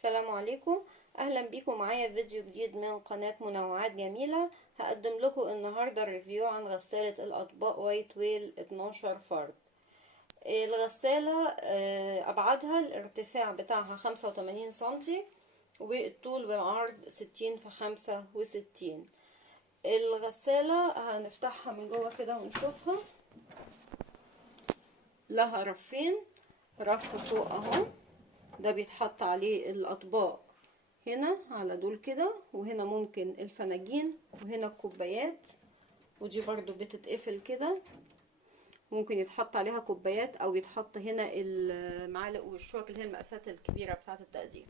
السلام عليكم. اهلا بيكم معايا في فيديو جديد من قناة منوعات جميلة. هقدم لكم النهاردة ريفيو عن غسالة الاطباق وايت ويل 12 فرد. الغسالة ابعادها الارتفاع بتاعها 85 سنتي والطول بالعرض 60 في 65. الغسالة هنفتحها من جوه كده ونشوفها. لها رفين، رف فوق اهو، ده بيتحط عليه الاطباق هنا على دول كده، وهنا ممكن الفناجين، وهنا الكوبايات، ودي برضو بتتقفل كده، ممكن يتحط عليها كوبايات او يتحط هنا المعالق والشوك اللي هي المقاسات الكبيرة بتاعة التقديم.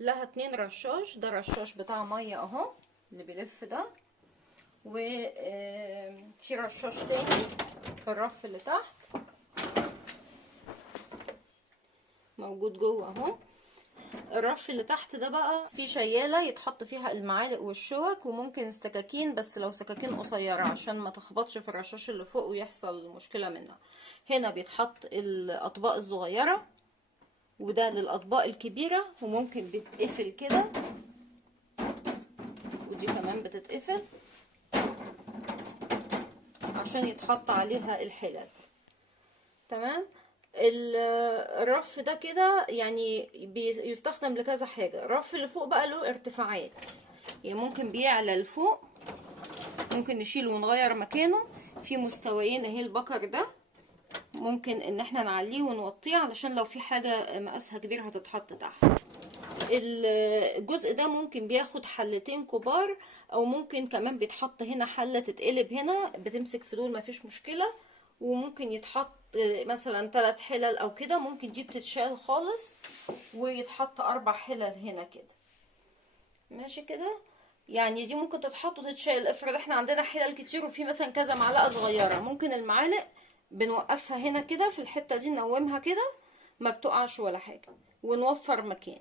لها 2 رشاش، ده رشاش بتاع مية اهو اللي بيلف ده، وفي رشاش تاني في الرف اللي تحت موجود جوه اهو. الرف اللي تحت ده بقى فيه شيالة يتحط فيها المعالق والشوك، وممكن السكاكين، بس لو سكاكين قصيرة عشان ما تخبطش في الرشاش اللي فوق ويحصل مشكلة منها. هنا بيتحط الأطباق الصغيرة، وده للأطباق الكبيرة، وممكن بيتقفل كده، ودي كمان بتتقفل عشان يتحط عليها الحلل. تمام. الرف ده كده يعني بيستخدم لكذا حاجة. الرف اللي فوق بقى له ارتفاعات، يعني ممكن بيعلى لفوق، ممكن نشيله ونغير مكانه في مستويين اهي. البكر ده ممكن ان احنا نعليه ونوطيه علشان لو في حاجة مقاسها كبير هتتحط تحت. الجزء ده ممكن بياخد حلتين كبار، او ممكن كمان بيتحط هنا حلة تتقلب هنا بتمسك في دول مفيش مشكلة، وممكن يتحط مثلا 3 حلل او كده. ممكن دي بتتشال خالص ويتحط 4 حلل هنا كده، ماشي كده. يعني دي ممكن تتحط وتتشال. افرض احنا عندنا حلل كتير وفي مثلا كذا معلقة صغيرة، ممكن المعالق بنوقفها هنا كده في الحتة دي، نومها كده ما بتقعش ولا حاجة ونوفر مكان.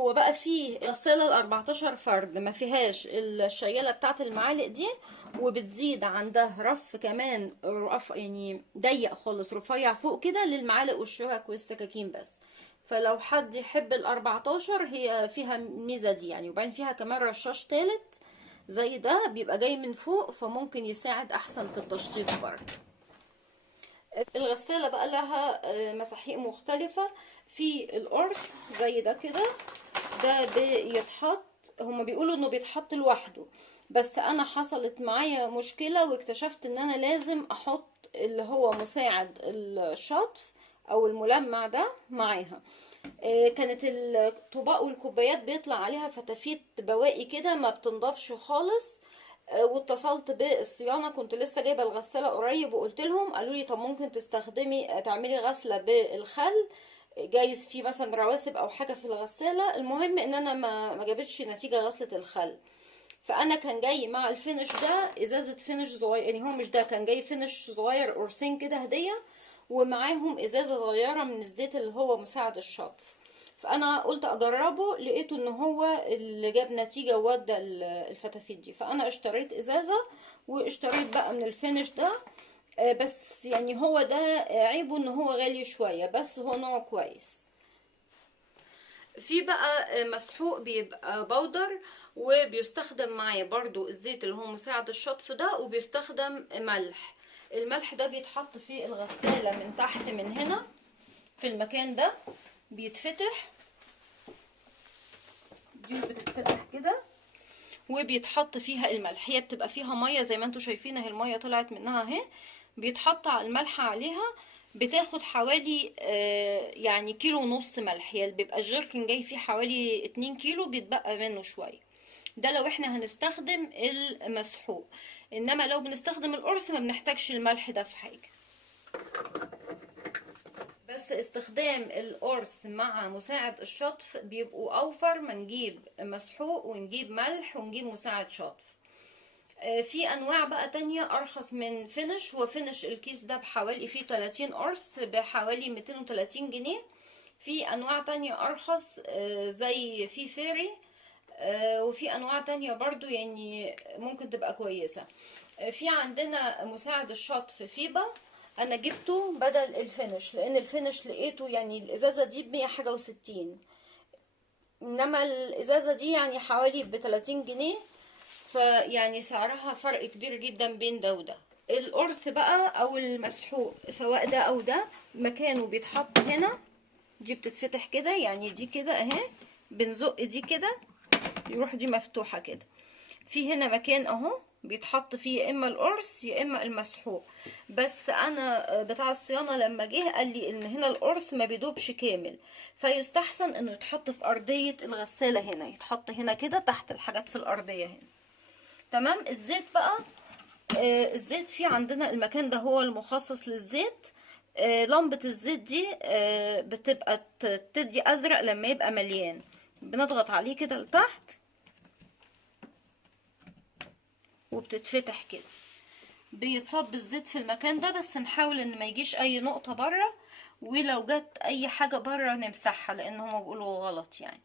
هو بقى فيه غسالة ال14 فرد ما فيهاش الشيالة بتاعت المعالق دي، وبتزيد عندها رف كمان يعني ضيق خالص رفيع فوق كده للمعالق والشوك والسكاكين بس. فلو حد يحب ال14 هي فيها الميزة دي يعني. وبعدين فيها كمان رشاش تالت زي ده بيبقى جاي من فوق، فممكن يساعد احسن في التشطيب برضه. الغسالة بقى لها مساحيق مختلفة. في القرص زي ده كده، ده بيتحط، هما بيقولوا انه بيتحط لوحده، بس انا حصلت معايا مشكلة واكتشفت ان انا لازم احط اللي هو مساعد الشطف او الملمع ده معاها. كانت الطباق والكوبايات بيطلع عليها فتافيت بواقي كده ما بتنضفش خالص. واتصلت بالصيانه، كنت لسه جايبه الغساله قريب، وقلت لهم، قالوا لي طب ممكن تستخدمي تعملي غسله بالخل، جايز في مثلا رواسب او حاجه في الغساله. المهم ان انا ما جابتش نتيجه غسله الخل. فانا كان جاي مع الفينش ده ازازه فينش صغير، يعني هو مش ده، كان جاي فينش صغير قرصين كده هديه، ومعاهم ازازه صغيره من الزيت اللي هو مساعد الشطف. فانا قلت اجربه، لقيته ان هو اللي جاب نتيجه وودى الفتافيت دي. فانا اشتريت ازازه، واشتريت بقى من الفينش ده. بس يعني هو ده عيبه ان هو غالي شويه، بس هو نوع كويس. في بقى مسحوق بيبقى بودر، وبيستخدم معاه برضو الزيت اللي هو مساعد الشطف ده، وبيستخدم ملح. الملح ده بيتحط في الغسالة من تحت من هنا في المكان ده، بيتفتح، دي بتتفتح كده وبيتحط فيها الملح. هي بتبقى فيها مية زي ما انتوا شايفين اهي، المية طلعت منها اهي، بيتحط على الملح عليها. بتاخد حوالي يعني كيلو ونص ملح، يعني بيبقى الجيركن جاي فيه حوالي 2 كيلو، بيتبقى منه شوية. ده لو احنا هنستخدم المسحوق، انما لو بنستخدم القرص ما بنحتاجش الملح ده في حاجة. بس استخدام القرص مع مساعد الشطف بيبقوا اوفر ما نجيب مسحوق ونجيب ملح ونجيب مساعد شطف. في انواع بقى تانية ارخص من فينش. هو فينش الكيس ده بحوالي فيه 30 قرص بحوالي 230 جنيه. في انواع تانية ارخص زي في فيري، وفي انواع تانية برضو يعني ممكن تبقى كويسة. في عندنا مساعد الشطف فيبا، انا جبته بدل الفينش، لان الفينش لقيته يعني الازازة دي ب100 حاجة و60. انما الازازة دي يعني حوالي ب30 جنيه، فيعني سعرها فرق كبير جدا بين ده وده. القرص بقى او المسحوق سواء ده او ده مكانه بيتحط هنا، دي بتتفتح كده، يعني دي كده اهي، بنزق دي كده يروح دي مفتوحة كده. في هنا مكان اهو بيتحط فيه يا اما القرص يا اما المسحوق. بس انا بتاع الصيانة لما جه قال لي ان هنا القرص ما بيدوبش كامل، فيستحسن انه يتحط في ارضية الغسالة هنا، يتحط هنا كده تحت الحاجات في الارضية هنا. تمام. الزيت بقى، الزيت في عندنا المكان ده هو المخصص للزيت. لمبة الزيت دي بتبقى تدي ازرق لما يبقى مليان، بنضغط عليه كده لتحت وبتتفتح كده، بيتصب الزيت في المكان ده. بس نحاول ان ما يجيش اي نقطة بره، ولو جت اي حاجة بره نمسحها لان هما بيقولوا غلط يعني.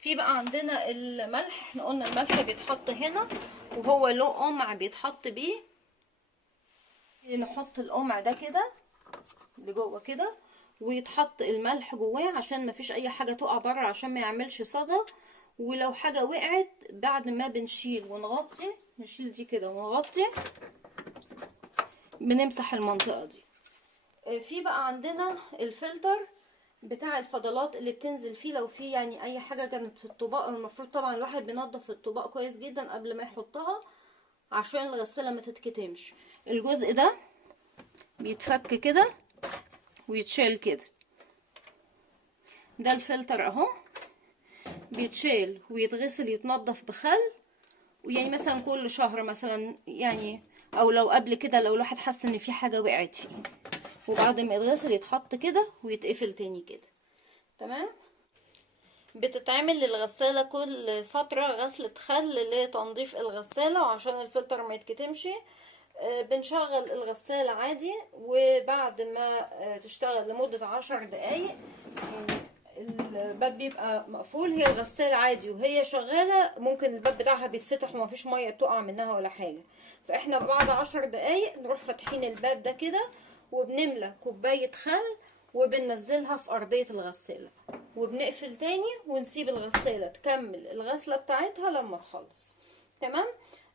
في بقى عندنا الملح، احنا قلنا الملح بيتحط هنا وهو له قمع بيتحط بيه. نحط القمع ده كده لجوه كده، ويتحط الملح جواه عشان ما فيش اي حاجة تقع بره، عشان ما يعملش صدى. ولو حاجة وقعت بعد ما بنشيل ونغطي، نشيل دي كده ونغطي، بنمسح المنطقة دي. في بقى عندنا الفلتر بتاع الفضلات اللي بتنزل فيه، لو في يعني اي حاجة كانت في الطباق. المفروض طبعا الواحد بينضف الطباق كويس جدا قبل ما يحطها عشان الغسالة ما تتكتمش. الجزء ده بيتفك كده ويتشال كده، ده الفلتر اهو، بيتشال ويتغسل يتنضف بخل، ويعني مثلا كل شهر مثلا يعني، او لو قبل كده لو الواحد حس ان في حاجة وقعت فيه، وبعد ما يتغسل يتحط كده ويتقفل تاني كده. تمام. بتتعمل للغسالة كل فترة غسلة خل لتنظيف الغسالة وعشان الفلتر ما يتكتمش. بنشغل الغسالة عادي، وبعد ما تشتغل لمدة 10 دقايق الباب بيبقى مقفول. هي الغسالة عادي وهي شغالة ممكن الباب بتاعها بيتفتح ومفيش مية بتقع منها ولا حاجة. فاحنا بعد 10 دقايق نروح فاتحين الباب ده كده، وبنملى كوباية خل وبننزلها في أرضية الغسالة، وبنقفل تاني ونسيب الغسالة تكمل الغسلة بتاعتها لما تخلص. تمام.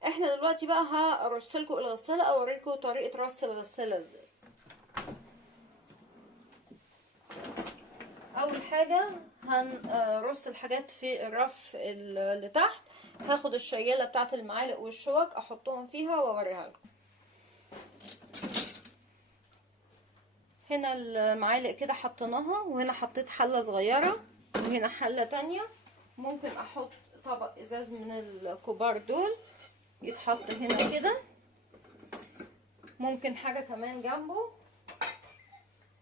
احنا دلوقتي بقى هرص لكم الغسالة، اوريكم طريقة رص الغسالة ازاي. اول حاجة هنرص الحاجات في الرف اللي تحت. هاخد الشيالة بتاعت المعالق والشوك احطهم فيها واوريها لكم. هنا المعالق كده حطيناها، وهنا حطيت حلة صغيرة، وهنا حلة تانية. ممكن احط طبق ازاز من الكبار دول يتحط هنا كده. ممكن حاجة كمان جنبه،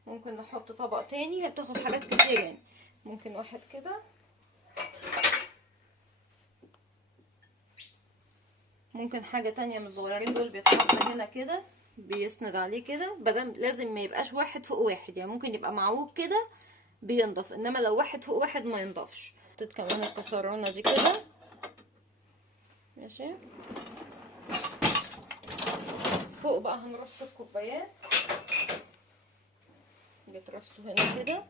ممكن نحط طبق تاني. هي بتاخد حاجات كتير يعني، ممكن واحد كده، ممكن حاجة تانية من الصغيرين دول بيتحط هنا كده بيسند عليه كده. بدل لازم ما يبقاش واحد فوق واحد، يعني ممكن يبقى معوج كده بينضف، انما لو واحد فوق واحد ما ينضفش. حطيت كمان الكسرونة دي كده، ماشي. فوق بقى هنرص الكوبايات، بيترصوا هنا كده.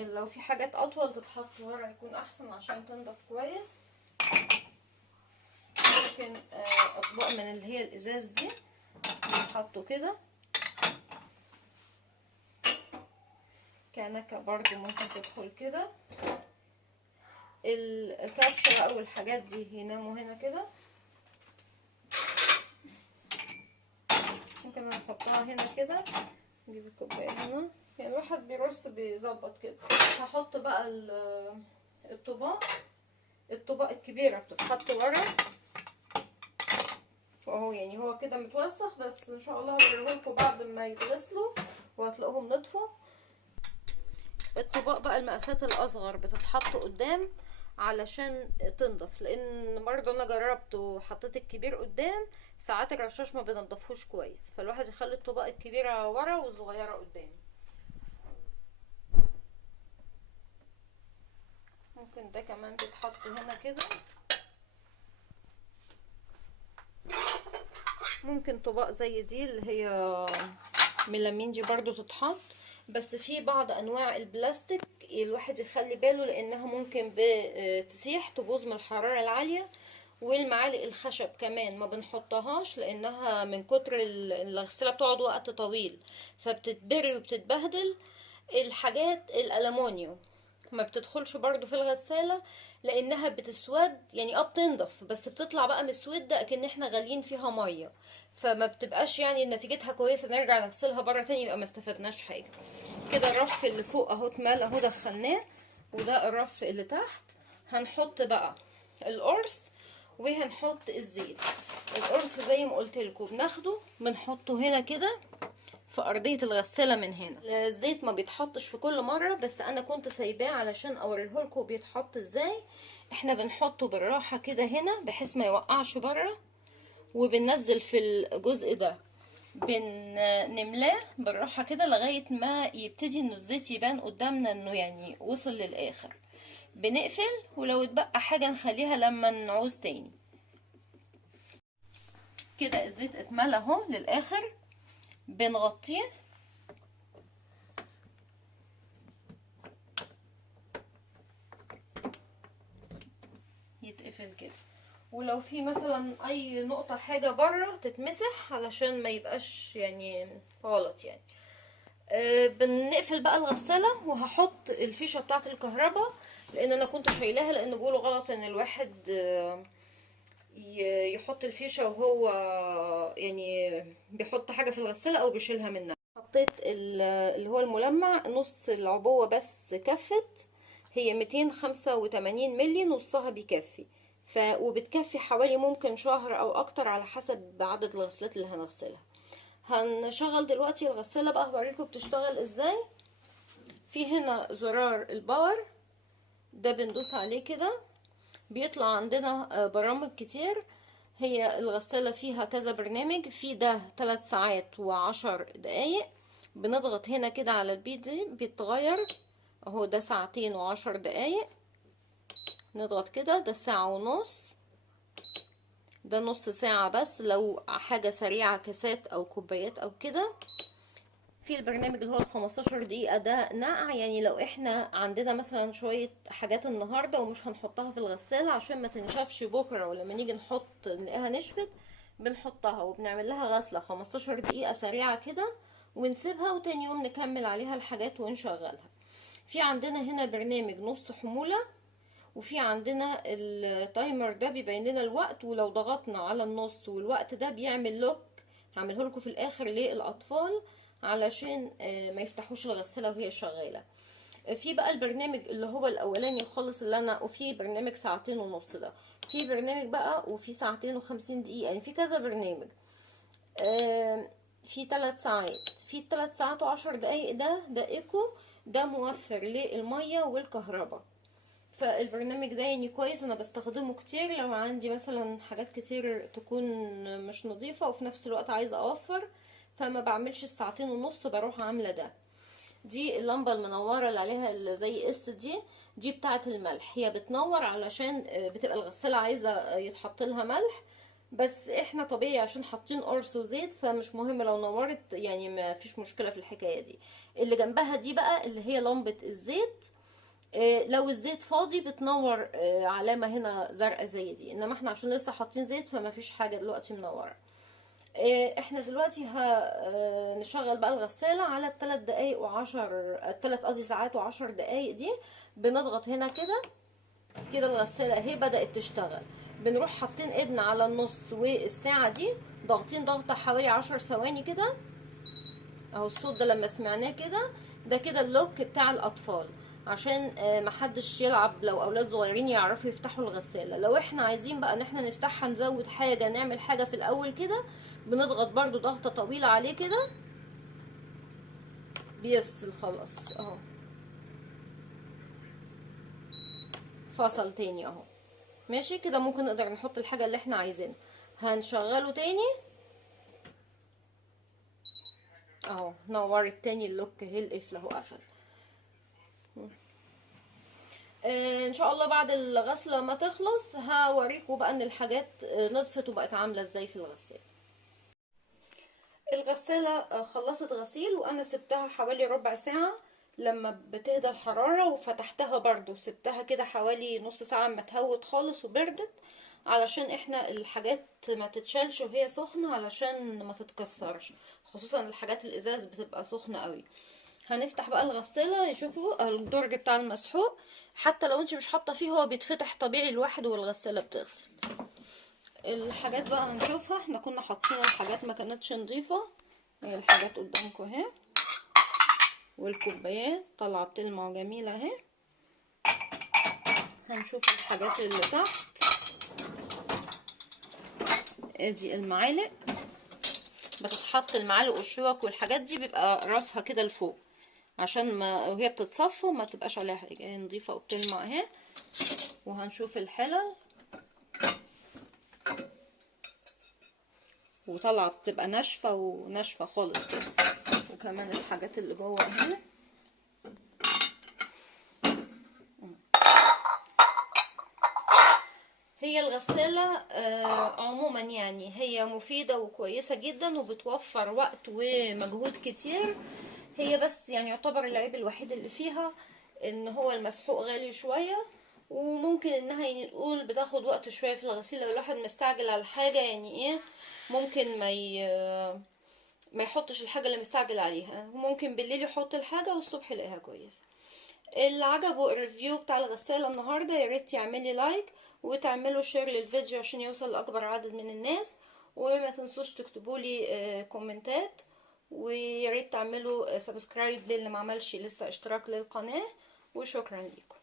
لو في حاجات اطول تتحط ورا يكون احسن عشان تنضف كويس. ممكن اطباق من اللي هي الازاز دي بيتحطوا كده. كنكه برضو ممكن تدخل كده. الكابشة او الحاجات دي يناموا هنا كده. ممكن نحطها هنا كده، نجيب الكوبايه هنا، يعني الواحد بيرص بيظبط كده. هحط بقى الطباق. الطباق الكبيره بتتحط ورا، واهو يعني هو كده متوسخ، بس ان شاء الله هوريهولكوا بعد ما يتغسلوا وهتلاقوهم نضفوا. الطباق بقى المقاسات الاصغر بتتحط قدام علشان تنضف، لان برضه انا جربت وحطيت الكبير قدام، ساعات الرشاش ما بينضفوش كويس، فالواحد يخلي الطباق الكبيره ورا والصغيره قدام. ممكن ده كمان بيتحط هنا كده. ممكن طباق زي دي اللي هي ميلامين دي برضو تتحط، بس في بعض انواع البلاستيك الواحد يخلي باله لانها ممكن تسيح تبوظ من الحرارة العالية. والمعالق الخشب كمان ما بنحطهاش لانها من كتر الغسالة بتقعد وقت طويل فبتتبري وبتتبهدل. الحاجات الالومنيوم ما بتدخلش برضو في الغسالة لانها بتسود، يعني بتنضف بس بتطلع بقى مسودة اكن احنا غاليين فيها مية، فما بتبقاش يعني نتيجتها كويسة نرجع نغسلها برة تاني يبقى ما استفدناش حاجة. كده الرف اللي فوق اهو اتمال اهو دخلناه، وده الرف اللي تحت. هنحط بقى القرص وهنحط الزيت. القرص زي ما قلت لكم بناخده بنحطه هنا كده في ارضيه الغساله من هنا. الزيت ما بيتحطش في كل مره، بس انا كنت سايباه علشان اوريهولكم بيتحط ازاي. احنا بنحطه بالراحه كده هنا بحيث ما يوقعش بره، وبننزل في الجزء ده بنملاه بالراحه كده لغايه ما يبتدي ان الزيت يبان قدامنا انه يعني وصل للاخر. بنقفل، ولو اتبقى حاجه نخليها لما نعوز تاني. كده الزيت اتملى اهو للاخر، بنغطيه يتقفل كده. ولو في مثلا اي نقطة حاجة بره تتمسح علشان ما يبقاش يعني غلط يعني. بنقفل بقى الغسالة، وهحط الفيشة بتاعة الكهرباء لان انا كنت شايلاها، لان بيقولوا غلط ان الواحد يحط الفيشة وهو يعني بيحط حاجة في الغسالة او بيشيلها منها. حطيت اللي هو الملمع نص العبوة بس كفت، هي 285 ملي، نصها بيكفي. وبتكفي حوالي ممكن شهر او اكتر على حسب عدد الغسلات اللي هنغسلها. هنشغل دلوقتي الغسالة بقى هوريكم بتشتغل ازاي. في هنا زرار الباور ده بندوس عليه كده بيطلع عندنا برامج كتير. هي الغسالة فيها كذا برنامج، في ده 3 ساعات و10 دقايق. بنضغط هنا كده على البيت دي بيتغير اهو، ده 2 ساعات و10 دقايق. نضغط كده، ده 1 ساعة ونص، ده نص ساعة بس لو حاجة سريعة كاسات او كوبايات او كده. في البرنامج اللي هو 15 دقيقة ده نقع، يعني لو احنا عندنا مثلا شوية حاجات النهاردة ومش هنحطها في الغسالة عشان ما تنشفش بكرة، ولما نيجي نحط نلاقيها نشفت بنحطها وبنعمل لها غسلة 15 دقيقة سريعة كده ونسيبها، وتاني يوم نكمل عليها الحاجات ونشغلها. في عندنا هنا برنامج نص حمولة، وفي عندنا التايمر ده بيبين لنا الوقت، ولو ضغطنا على النص والوقت ده بيعمل لوك. هعمله لكم في الاخر للاطفال علشان ما يفتحوش الغسالة وهي شغالة. في بقى البرنامج اللي هو الاولاني خالص اللي انا، وفي برنامج 2 ساعة ونص ده، في برنامج بقى وفي 2 ساعة و50 دقيقة، يعني في كذا برنامج. في 3 ساعات، في 3 ساعات و10 دقايق ده ايكو، ده موفر للمية والكهرباء. فالبرنامج ده يعني كويس، انا بستخدمه كتير لو عندي مثلا حاجات كتير تكون مش نظيفة وفي نفس الوقت عايزة اوفر، فما بعملش ال2 ساعات ونص، بروح عاملة ده. دي اللمبة المنورة اللي عليها اللي زي دي بتاعة الملح، هي بتنور علشان بتبقى الغسالة عايزة يتحط لها ملح، بس احنا طبيعي عشان حاطين قرص وزيت فمش مهم لو نورت، يعني ما فيش مشكلة في الحكاية دي. اللي جنبها دي بقى اللي هي لمبة الزيت، لو الزيت فاضي بتنور علامة هنا زرقاء زي دي، انما احنا عشان لسه حاطين زيت فما فيش حاجة دلوقتي منورة. احنا دلوقتي هنشغل بقى الغسالة على قصدي ساعات و10 دقايق دي. بنضغط هنا كده، كده الغسالة اهي بدأت تشتغل. بنروح حاطين ايدنا على النص والساعة دي ضاغطين ضغطة حوالي 10 ثواني كده اهو. الصوت ده لما سمعناه كده، ده كده اللوك بتاع الاطفال عشان محدش يلعب، لو اولاد صغيرين يعرفوا يفتحوا الغسالة. لو احنا عايزين بقى ان احنا نفتحها نزود حاجة نعمل حاجة في الاول كده، بنضغط برضو ضغطة طويلة عليه كده بيفصل خلاص اهو، فصل تاني اهو. ماشي كده، ممكن نقدر نحط الحاجة اللي احنا عايزينها. هنشغله تاني اهو، نورت تاني اللوك اهي، القفل اهو قفل. ان شاء الله بعد الغسلة ما تخلص هوريكم بقى ان الحاجات نضفت وبقت عاملة ازاي في الغسالة. الغسالة خلصت غسيل، وانا سبتها حوالي ربع ساعة لما بتهدى الحرارة، وفتحتها برضو سبتها كده حوالي نص ساعة ما تهوت خالص وبردت، علشان احنا الحاجات ما تتشالش وهي سخنة علشان ما تتكسرش، خصوصا الحاجات الازاز بتبقى سخنة قوي. هنفتح بقى الغسالة، يشوفوا الدرج بتاع المسحوق حتى لو انت مش حاطة فيه هو بيتفتح طبيعي لوحده والغسالة بتغسل. الحاجات بقى هنشوفها، احنا كنا حاطين الحاجات ما كانتش نظيفة، هي الحاجات قدامكم اهي، والكوبايات طالعة بتلمع جميلة اهي. هنشوف الحاجات اللي تحت، ادي المعالق بتتحط، المعالق والشوك والحاجات دي بيبقى راسها كده لفوق عشان ما وهي بتتصفى ما تبقاش عليها حاجة، هي نظيفة وبتلمع اهي. وهنشوف الحلل وطالعة بتبقى ناشفة وناشفة خالص كده، وكمان الحاجات اللي جوه اهي. هي الغسالة عموما يعني هي مفيدة وكويسة جدا وبتوفر وقت ومجهود كتير، هي بس يعني يعتبر العيب الوحيد اللي فيها ان هو المسحوق غالي شوية، وممكن انها يعني نقول بتاخد وقت شوية في الغسيل لو الواحد مستعجل على حاجة، يعني ايه ممكن ما يحطش الحاجة اللي مستعجل عليها، ممكن بالليل يحط الحاجة والصبح يلاقيها كويسة. اللي عجبه الريفيو بتاع الغسالة النهاردة ياريت يعملي لايك وتعملوا شير للفيديو عشان يوصل لأكبر عدد من الناس، وما تنسوش تكتبولي كومنتات، وياريت تعملوا سبسكرايب للي ما عملش لسه اشتراك للقناة، وشكرا لكم.